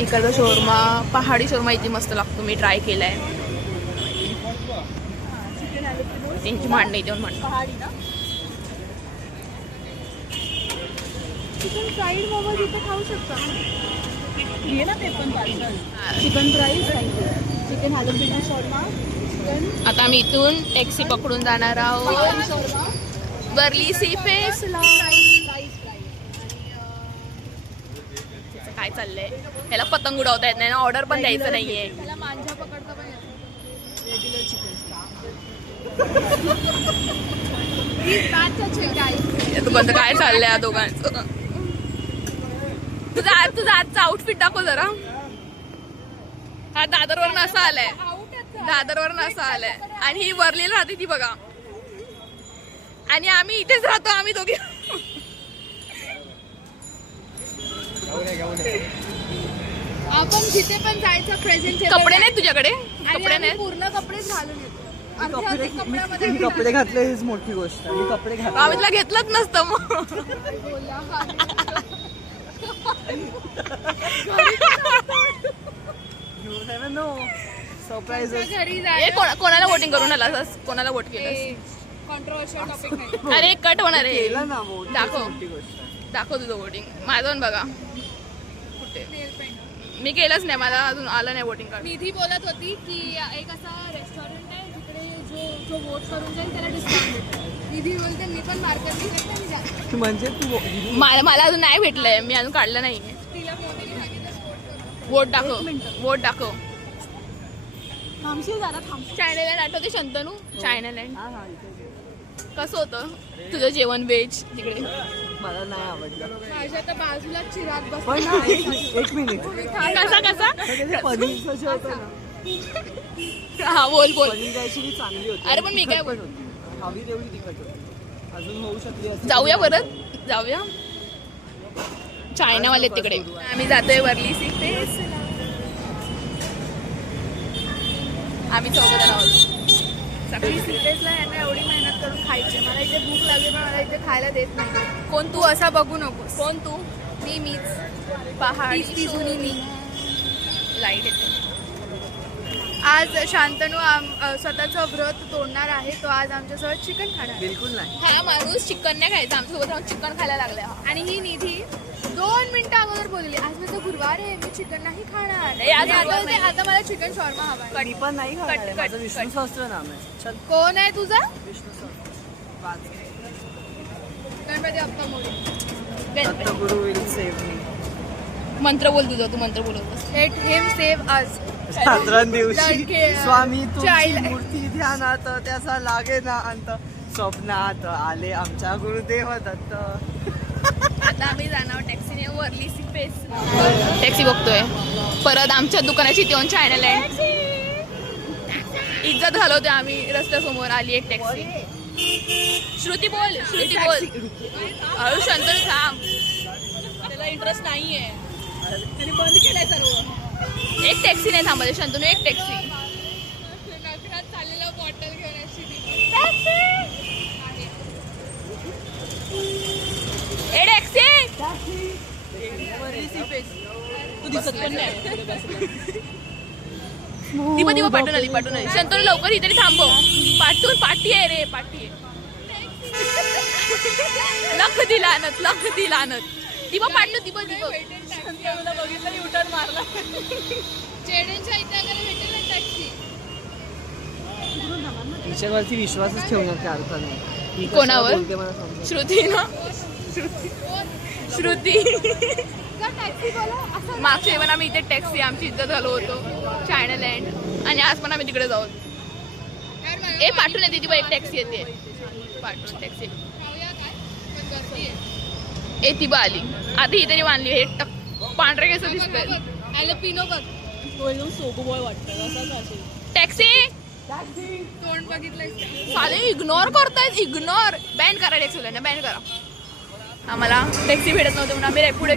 इकडचा शोरमा, पहाडी शोरमा इथे मस्त लागतो, मी ट्राय केलाय. त्यांची मांडणी देऊन पहाडी ना. चिकन फ्राईड मोमोज इथे खाऊ शकता. घे ना ते पण parcel. Chicken fried, chicken jalapeno shawarma, chicken. आता आम्ही इथून टॅक्सी पकडून जाणार आहोत शोरमा, वर्ली सी फेसला. काय चाललंय, ह्याला पतंग उडवता येत नाही ना, ऑर्डर पण द्यायचं नाहीये. त्याला मांजा पकडता पण येतो. Regular chicken. तुझं काय चाललंय या दोघांचं? तुझा आजचा आउटफिट दाखव जरा. हा दादरवरून असा आलाय, दादरवरून असा आलाय. आणि ही वरलीला राहते ती बघा, आणि आम्ही इथेच राहतो, आम्ही दोघे. आपण जिथे पण जायचं प्रेझेंट. कपडे नाहीत तुझ्याकडे? कपडे नाहीत? पूर्ण कपडेच घालून येतो. कपडे घातले हीच मोठी गोष्ट. कपडे घातले आम्ही तुला घेतलंच नसतं मग. सरप्राईज. कोणाला वोटिंग करून आला? कोणाला वोट केलं? कॉन्ट्रोवर्शियल टॉपिक नाही. अरे कट होणार आहे. केलं ना vote, दाखव मोठी गोष्ट. दाखव तुझं वोटिंग. माझं पण बघा कुठे. मी केलंच नाही, मला अजून आलं नाही वोटिंग कार्ड. निधी बोलत होती की एक असा रेस्टॉरंट आहे जिकडे जो वोट करून जाईल त्याला डिस्काउंट देतो. निधी बोलते मी पण मार्केटली मी जाते. म्हणजे तू मला अजून नाही भेटलंय, मी अजून काढलं नाही. तिला मोदीने सांगितलं वोट दाखव, वोट दाखव. थांबशील जरा थांब. चायनालँड आठवते शंतनू? चायनालँड कसं होतं तुझं जेवण व्हेज तिकडे? मला नाही आवडलं. माझ्या तर बाजूला चिराग बस. पण ना, एक मिनिट. कसा कसा? पनीरचं जे होतं ना, हा बोल बोल. पनीर ऍक्च्युली चांगली होती. अरे पण मी काय तिखट पण होती. हवी तेवढी तिखट होती. अजून होऊ शकली असती. जाऊया परत, जाऊया. चायनावाले तिकडे. आम्ही जातोय वर्ली सी फेसला. आम्ही चौघजण आहोत. सकाळी सिरियसला यांना एवढी मेहनत करून खायची. मला इथे भूक लागली पण मला इथे खायला देत नाही. कोण तू असा बघू नकोस. कोण तू? मीच पहाडी ती जुनी मी. लाईट येते. आज शांतनू स्वतःचं व्रत तोडणार आहे. तो आज आमच्यासोबत चिकन खाणार आहे. बिलकुल नाही. हा माणूस चिकन नाही खायचा, आमच्यासोबत राहून चिकन खायला लागलाय हा. आणि ही निधी 2 मिनिटं अगोदर बोलली आज माझा गुरुवार आहे, मी चिकन नाही खाणार. नाही, आज आणि गुरुवार आता नाही. आता मला चिकन शॉर्मा हवा आहे. मी पण नाही खाणार आहे. कट, माझं कट, विष्णू सहस्त्र नाम आहे. चल कोण आहे तुझा? विष्णू सहस्त्र. गणपती बाप्पा मोरया. दत्तगुरु विल सेव्ह मी. मंत्र बोल तुझं, तू मंत्र बोलत. लेट हिम सेव्ह अस. साधारण दिवशी लडके, स्वामी तुमची child. मूर्ती ध्यानात त्याचा लागे ना अंत. स्वप्नात आले आमच्या गुरुदेव दत्त. आता आम्ही जाणार टॅक्सीने वर्ली सी फेस. टॅक्सी बघतोय परत आमच्या दुकानाची येऊन चायनालँड. इज्जत घालवतोय आम्ही. रस्त्यासमोर आली एक टॅक्सी. श्रुती बोल, श्रुती बोल. अरे शंतनू थांब, त्याला इंटरेस्ट नाहीये, त्याने बंद केलाय सर्व. एक टॅक्सी नाही थांबायची शंतनू, एक टॅक्सी. चाललेला बॉटल घेऊन ए टॅक्सी. तू दिसत पण नाही. ती पण पाठवून आली, पाठवून आली. शंतनू लवकर इथे थांबव. पाठी आहे रे, पाठी आहे. लख दिला आणत, लख दिला आणत. ती पण पाठवू, ती पण बघितलं युटर्न मारला. जेडेंच्या इथे आल्याला भेटेल ना टॅक्सी. तिच्यावरती विश्वासच ठेवण्यात काय अर्थ नाही. ही कशाला कोणावर? बोलते मला समजत श्रुती ना, श्रुती. टॅक्सी बोला असं. मागच्या वेळेला आम्ही इथे टॅक्सी आमची इज्जत घालू होतो चायनालँड, आणि आज पण आम्ही तिकडे जाऊ. ए पाठवून येते ती, एक टॅक्सी येते. पाठवून टॅक्सी खाऊया काय पण गर्दी आहे. ए ती बा आली. आता ही तरी बांधली. हे पांढरे केस दिसतंय. ॲलोपिनो बघ. तो एकदम सोबू बॉय वाटतं. टॅक्सी तोंड बघितलंय. साले इग्नोर करतायत, इग्नोर. बॅन करा टॅक्सीवाल्यांना, बॅन करा. आम्हाला टॅक्सी भेटत नव्हती म्हणून आम्ही रॅपिडो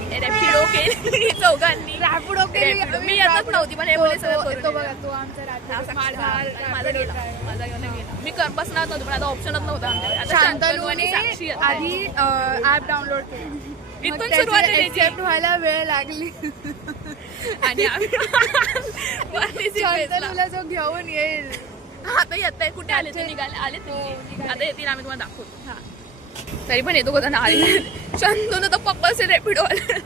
केली चौघांनी. रॅपिडो केली. मी येतच नव्हती पण हे बोलले सगळं तो बघा, तो आमचा रॅपिडो. माझा गेला, माझा गेला. मी बसणार नव्हतं पण आता ऑप्शनच नव्हता आमच्याकडे. आता शांतनूने साक्षी आधी ॲप डाउनलोड केली. इथून सुरुवात आहे त्याची. एक्सेप्ट व्हायला वेळ लागली. आणि आम्ही वरती शांतनुला जो घेऊन येईल. आता येत आहे. कुठे आले ते? निघाले आले ते. आता येतील, आम्ही तुम्हाला दाखवतो. हा तरी पण येतो का आले. शांतनु तर पप्पा असेल रॅपिडो आले.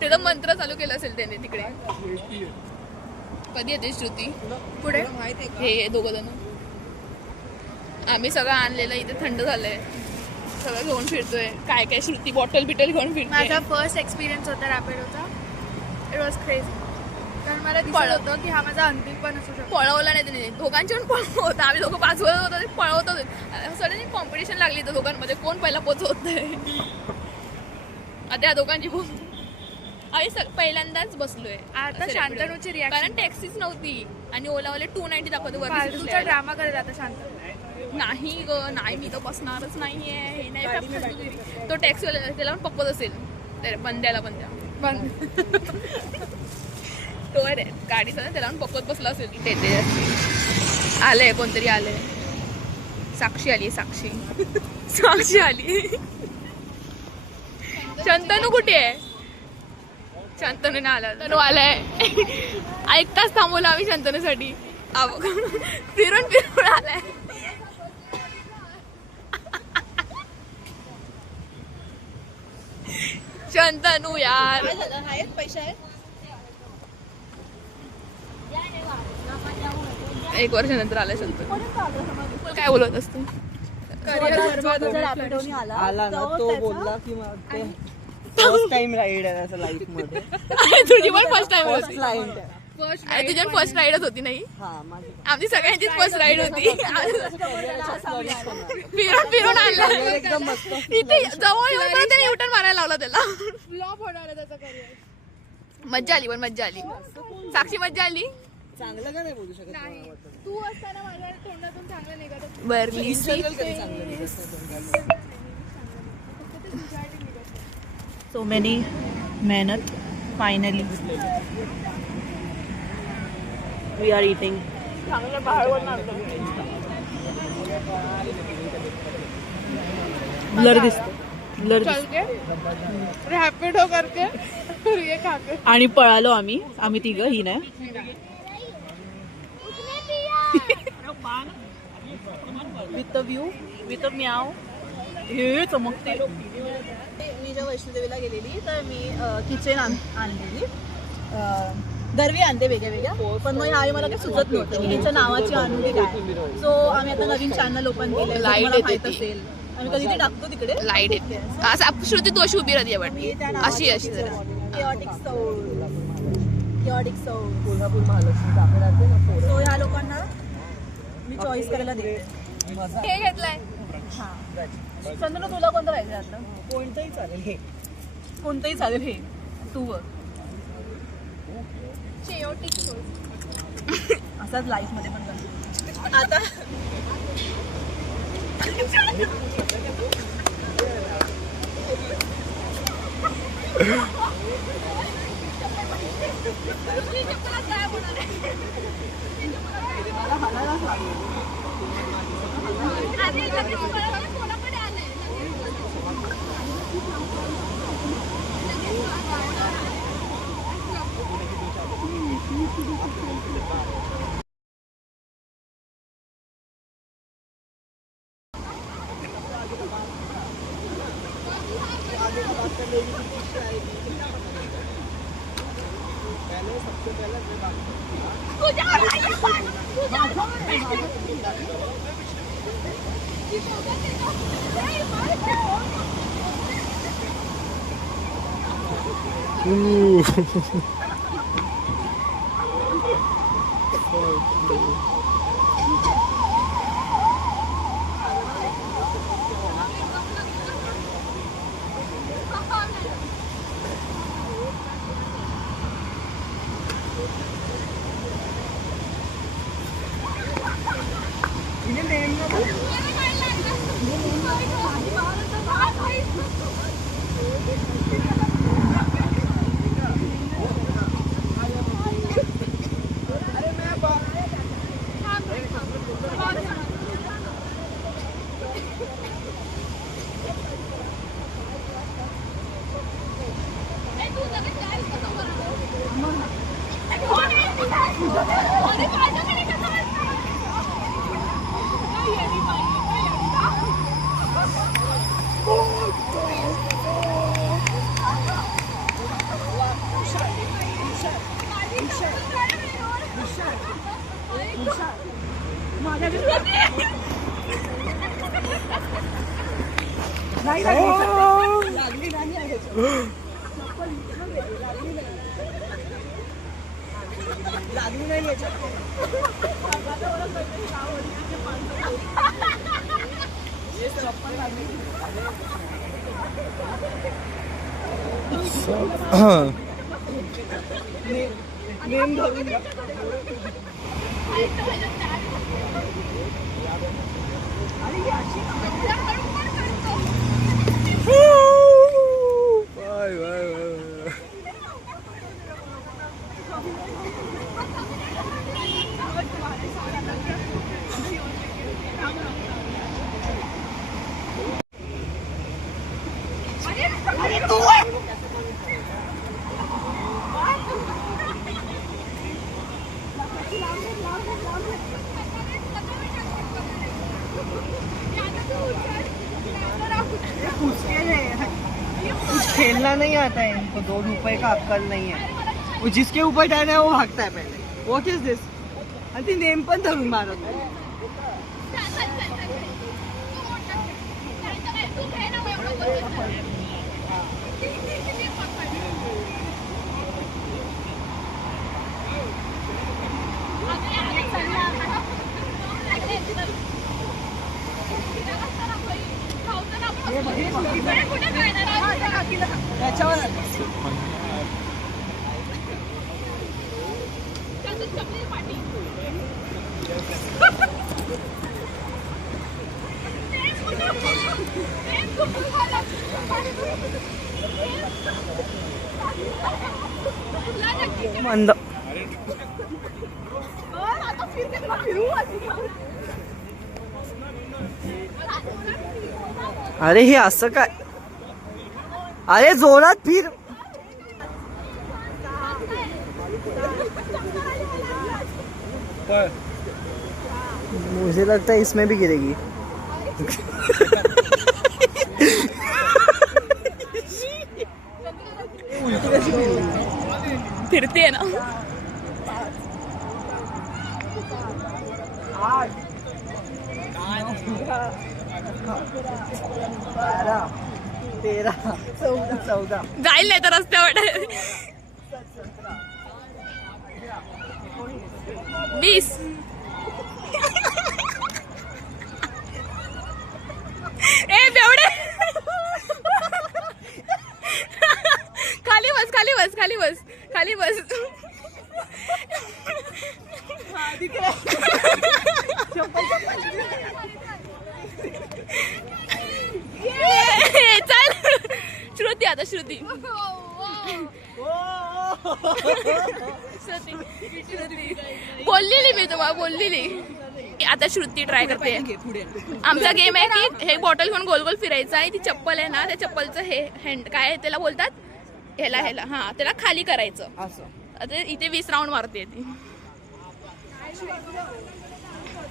ते तर मंत्र चालू केलं असेल त्याने तिकडे. कधी येते श्रुती पुढे? हे दोघं जण. आम्ही सगळं आणलेलं इथे थंड झालंय. सगळं घेऊन फिरतोय. काय काय श्रुती बॉटल बिटल घेऊन फिरतोय. माझा फर्स्ट एक्सपिरियन्स होता रॅपिडोचा. It was crazy. कारण मला दिसत होतं की हा माझा अंतिम पण असू शकतो. पळवला नाही त्याने. दोघांची पण पळवत होतं. आम्ही दोघं पाचवत होतो ते पळवत होतो. सडनली कॉम्पिटिशन लागली तर दोघांमध्ये कोण पहिला पोचवत नाही. आता या दोघांची आम्ही पहिल्यांदाच बसलोय. आता शांतनुची रिॲक्शन. कारण टॅक्सीच नव्हती आणि ओलावाले 290 दाखवते फालतूचा वरती. ड्रामा करत आता शांतनु. नाही ग नाही, मी तर बसणारच नाहीये. हे नाही फालतूगिरी. तो टॅक्सी त्याला पण पप्पत असेल तर बंद्याला पण तो आहे गाडीचा ना, त्याला पण पप्पत बसला असेल. ते आलंय कोणतरी आलंय. साक्षी आली. साक्षी आली. शंतनू कुठे आहे? शंतनू नाही आला. शंतनू आलाय. ऐकताच थांबवलं आम्ही शंतनूसाठी. फिरून फिरून आलाय. शंतनू यार. पैसे आहेत. 1 वर्षानंतर आला शंतनू. काय बोलत असतो? आला ना तो बोलला की फर्स्ट टाइम राईड आहे असं लाईफ मध्ये. तुझी पण फर्स्ट टाइम होती. क्लायंट तुझी पण फर्स्ट राईडच होती नाही? हा माझी आमची सगळ्यांचीच फर्स्ट राईड होती. फिरून फिरून आणला. एकदम मस्त. इथे जवळ येऊन पण त्याने युटर्न मारायला लावला त्याला. फ्लॉप होणार आहे त्याचा करिअर. मज्जा आली. पण मज्जा आली. साक्षी मज्जा आली. चांगलं का नाही बोलू शकत? नाही तू असताना माझ्या तोंडातून चांगलं निघत. बरली कधी चांगलं निघत? So many मेहनत finally we are eating. Blur दिसतो. ब्लर रॅपिडो करके फिर ये खाके. आणि पळालो आम्ही तिघं. ही नाही विथ व्ह्यू विथ म्याव. हे चमकते. मी जेव्हा वैष्णोदेवीला गेलेली तर मी किचन आणलेली. दरवी आणते वेगळ्या वेगळ्या. पण मग ह्यावेळी मला काही सुचत नव्हतं की तिच्या नावाची आणू की काय. सो आम्ही आता नवीन चॅनल ओपन केलं. Light येते ती. असेल आम्ही कधी ते टाकतो तिकडे. लाईट येते. असं श्रुती तू अशी उभी राहते पण अशी जरा. Chaotic soul. कोल्हापूर महालक्ष्मी आपण राहते ना. सो ह्या लोकांना मी चॉईस करायला देते. हे घेतलंय. चंद्र तुला कोणतं पाहिजे आता? कोणतंही चालेल. हे कोणतंही चालेल. हे तू बघ. असाच लाईफ मध्ये पण करतो. आता लागली नाही आहे. लागली नाही याच्यात. नेम धरून घ्या. कुछ खेलना नहीं आता है इनको, 2 रुपए का अक्कल नहीं है. वो जिसके ऊपर जाना है वो भागता है पहले. व्हाट इज दिस? आणि ती नेम पण धरून मारत आहे. त्याच्यावर मंद. अरे हे असं काय? अरे जोरात फिर. मुझे लगता है इसमें भी गिरेगी. फिरते ना. 8 12 13 14 जाईल नाही तर रस्त्यावर 20. ए बेवडे. खाली बस खाली बस खाली बस खाली बस. चल श्रुती आता श्रुती. बोललेली मी तुम्हाला बोललेली. आता श्रुती ट्राय करते. आमचा गेम आहे की हे बॉटल घेऊन गोल गोल फिरायचं आणि ती चप्पल आहे ना त्या चप्पलचं हे हँड काय त्याला बोलतात ह्याला हा त्याला खाली करायचं. आता इथे 20 राऊंड मारते ती.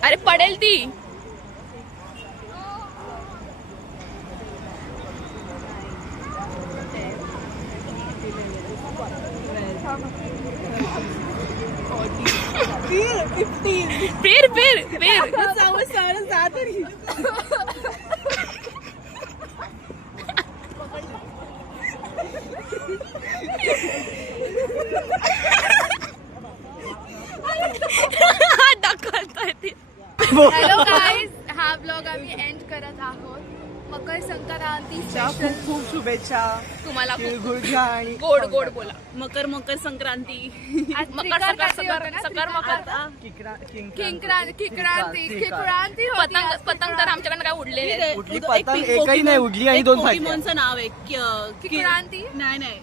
अरे पडेल ती. फिर फिर फिर हॅलो गाईज, हा ब्लॉग आम्ही एंड करत आहोत. मकर संक्रांतीच्या खूप खूप शुभेच्छा तुम्हाला. तिळगुळ घ्या आणि गोड गोड बोला. मकर मकर संक्रांती. मकर सकर मकर किंक्रांती पतंग पतंग तर आमच्याकडे काय उडलेले आहेत. उडली पतंग एकही नाही उडली आणि 2 फाटल्या. पोकेमॉनचं नाव आहे किंक्रांती नाही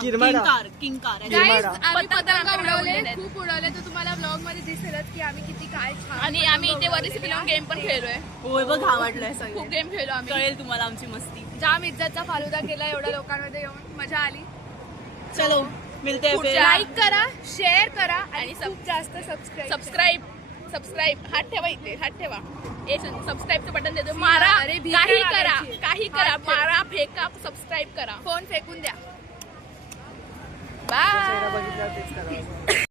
किरमाडा. किंकार. गाईज आम्ही पतंग पतंग आमच्याकडे उडवले, उडलेले आहेत. खूप उडवले. तर तुम्हाला ब्लॉग मध्ये दिसेलच की आम्ही किती काय छान. आणि आम्ही इथे वर रेसिपी लावून गेम पण खेळलोय. होय बघ आवडलंय खूप सगळं. गेम खेळलो आम्ही. कळेल तुम्हाला आमची मस्ती. जाम इज्जतचा फालुदा केला एवढ्या लोकांमध्ये येऊन. मजा आली. चलो मिळते पुढच्या- फिर. लाईक करा, शेअर करा आणि आणि खूप जास्त सबस्क्राईब हात ठेवा इथे हात ठेवा. सबस्क्राईबचं बटन देतो. मारा. अरे, भीक काही नाही करा मागायची. काही करा. हात ठेवा. मारा फेका सबस्क्राईब करा. फोन फेकून द्या. बाय. बघितल्यावर तेच करावं.